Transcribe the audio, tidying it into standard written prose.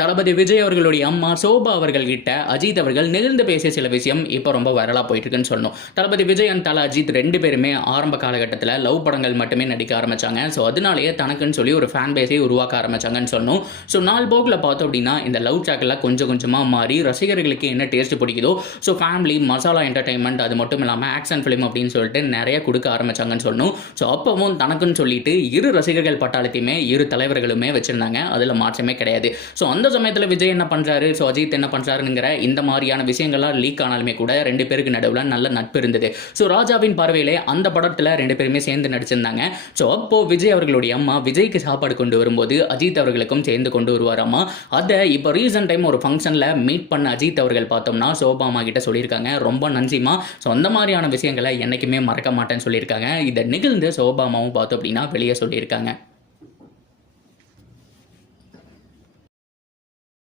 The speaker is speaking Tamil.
தளபதி விஜய் அவர்களுடைய அம்மா சோபா அவர்கள் கிட்ட அஜித் அவர்கள் நெகிழ்ந்து பேசிய சில விஷயம் இப்போ ரொம்ப வைரலாக போயிட்டு இருக்குன்னு சொல்லணும். தளபதி விஜய் அண்ட் தல அஜித் ரெண்டு பேருமே ஆரம்ப காலகட்டத்தில் லவ் படங்கள் மட்டுமே நடிக்க ஆரம்பிச்சாங்க. ஸோ அதனாலேயே தனக்குன்னு சொல்லி ஒரு ஃபேன் பேஸை உருவாக்க ஆரம்பிச்சாங்கன்னு சொல்லணும். ஸோ நாள் போக்கில் பார்த்தோம் அப்படின்னா இந்த லவ் ட்ராக்கில் கொஞ்சம் கொஞ்சமாக மாறி ரசிகர்களுக்கு என்ன டேஸ்ட் பிடிக்குதோ ஸோ ஃபேமிலி மசாலா என்டர்டைன்மெண்ட் அது மட்டும் இல்லாமல் ஆக்ஷன் ஃபிலிம் அப்படின்னு சொல்லிட்டு நிறைய கொடுக்க ஆரம்பிச்சாங்கன்னு சொல்லணும். ஸோ அப்பவும் தனக்குன்னு சொல்லிட்டு இரு ரசிகர்கள் பட்டாளத்தையுமே இரு தலைவர்களுமே வச்சிருந்தாங்க. அதில் மாற்றமே கிடையாது. ஸோ அந்த சமயத்தில் விஜய் என்ன பண்ணுறாரு, ஸோ அஜித் என்ன பண்ணுறாருங்கிற இந்த மாதிரியான விஷயங்கள்லாம் லீக் ஆனாலுமே கூட ரெண்டு பேருக்கு நடுவில் நல்ல நட்பு இருந்தது. ஸோ ராஜாவின் பார்வையிலே அந்த படத்தில் ரெண்டு பேருமே சேர்ந்து நடிச்சிருந்தாங்க. ஸோ அப்போ விஜய் அவர்களுடைய அம்மா விஜய்க்கு சாப்பாடு கொண்டு வரும்போது அஜித் அவர்களுக்கும் சேர்ந்து கொண்டு வருவாராமா. அதை இப்போ ரீசன்ட் டைம் ஒரு ஃபங்க்ஷனில் மீட் பண்ண அஜித் அவர்கள் பார்த்தோம்னா சோபாமா கிட்ட சொல்லியிருக்காங்க, ரொம்ப நன்றிமா, ஸோ அந்த மாதிரியான விஷயங்களை என்றைக்குமே மறக்க மாட்டேன்னு சொல்லியிருக்காங்க. இதை நிகழ்ந்து சோபாமாவும் பார்த்தோம் அப்படின்னா வெளியே சொல்லியிருக்காங்க.